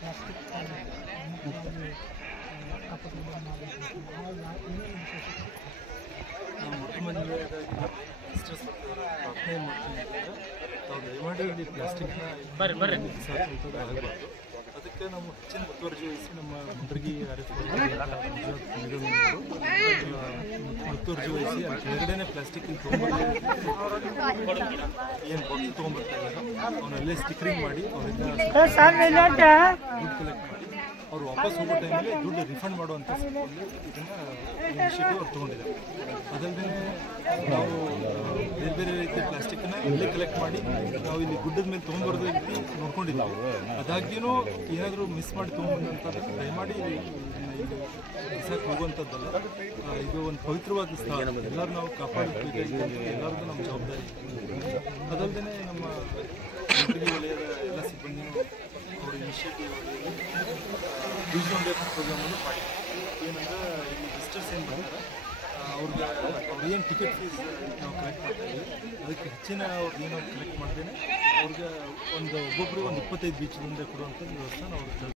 Plastic ನಾವು ಮೊಟ್ಟಮೊದಲನೇದಾಗಿ sisters ಪ್ರಾರ್ಥನೆ ಮಾಡ್ತೀನಿ ತಾವು ದಯಮಾಡಿ ಇಲ್ಲಿ ಪ್ಲಾಸ್ಟಿಕ್ನ ಬಿಸಾಕುವಂಥದ್ದು ಆಗಬಾರ್ದು. ಅದಕ್ಕೆ ನಾವು ಹೆಚ್ಚಿನ ಮುತುವರ್ಜಿ ವಹಿಸಿ ನಮ್ಮ ಮುಂಡ್ರಗಿ ಮುತುವರ್ಜಿ ವಹಿಸಿ ಅಲ್ಲಿ ಕೆಳಗಡೆನೇ ಪ್ಲಾಸ್ಟಿಕ್ ತೊಗೊಂಡ್ಬರ್ತಾರೆ ಏನು ಬಾಕ್ಸ್ ತೊಗೊಂಡ್ಬರ್ತಾ ಇದ್ದಾರೋ ಅವನಲ್ಲೇ ಸ್ಟಿಕರಿಂಗ್ ಮಾಡಿ ಅವರಿಂದ ದುಡ್ಡು ಕಲೆಕ್ಟ್ ಮಾಡಿ ಅವ್ರು ವಾಪಸ್ ಹೋಗೋ ಟೈಮಲ್ಲಿ ದುಡ್ಡು ರಿಫಂಡ್ ಮಾಡುವಂಥ ಇದನ್ನು ಇನಿಷಿಯೇಟಿವ್ ಅವ್ರು ತೊಗೊಂಡಿದ್ದಾರೆ. ಅದಲ್ಲದೆ ನಾವು ಬೇರೆ ಬೇರೆ ರೀತಿಯ ಪ್ಲಾಸ್ಟಿಕ್ನ ಇಲ್ಲೇ ಕಲೆಕ್ಟ್ ಮಾಡಿ ನಾವು ಇಲ್ಲಿ ಗುಡ್ಡದ ಮೇಲೆ ತೊಗೊಂಡ್ಬರೋದು ರೀತಿ ನೋಡ್ಕೊಂಡಿದ್ದೀವಿ. ಅದಾಗ್ಯೂ ಏನಾದರೂ ಮಿಸ್ ಮಾಡಿ ತೊಗೊಂಡ್ಬಂದಂಥದ್ದನ್ನು ದಯಮಾಡಿ ಬಿಸಾಕಿ ಹೋಗುವಂಥದ್ದಲ್ಲ. ಇದು ಒಂದು ಪವಿತ್ರವಾದ ಸ್ಥಳ, ಎಲ್ಲರೂ ನಾವು ಕಾಪಾಡಬೇಕಾಗಿ ಎಲ್ಲರಿಗೂ ನಮ್ಮ ಜವಾಬ್ದಾರಿ. ಅದಲ್ಲದೆ ನಮ್ಮ ಮಂತ್ರಿಗೆ ವಲಯದ ಎಲ್ಲ ಸಿಬ್ಬಂದಿನೂ ಅವರ ಇನಿಷಿಯೇಟಿವ್ ಯೂಸ್ ಪ್ರೋಗ್ರಾಮನ್ನು ಮಾಡಿ ಏನಂದ್ರೆ ಈ ವಿಸಿಟರ್ಸ್ ಏನು ಬರ್ತಾರೆ ಅವ್ರಿಗೆ ಏನು ಟಿಕೆಟ್ ಫೀಸ್ ನಾವು ಕಲೆಕ್ಟ್ ಮಾಡ್ತಾ ಇದ್ದೀವಿ ಅದಕ್ಕೆ ಹೆಚ್ಚಿನ ಅವ್ರಿಗೆ ಏನೋ ಕಲೆಕ್ಟ್ ಮಾಡ್ದೇನೆ ಅವ್ರಿಗೆ ಒಬ್ಬೊಬ್ಬರು 25 ಬೀಚ್ ಮುಂದೆ ಕೊಡುವಂಥ ವ್ಯವಸ್ಥೆ ನಾವು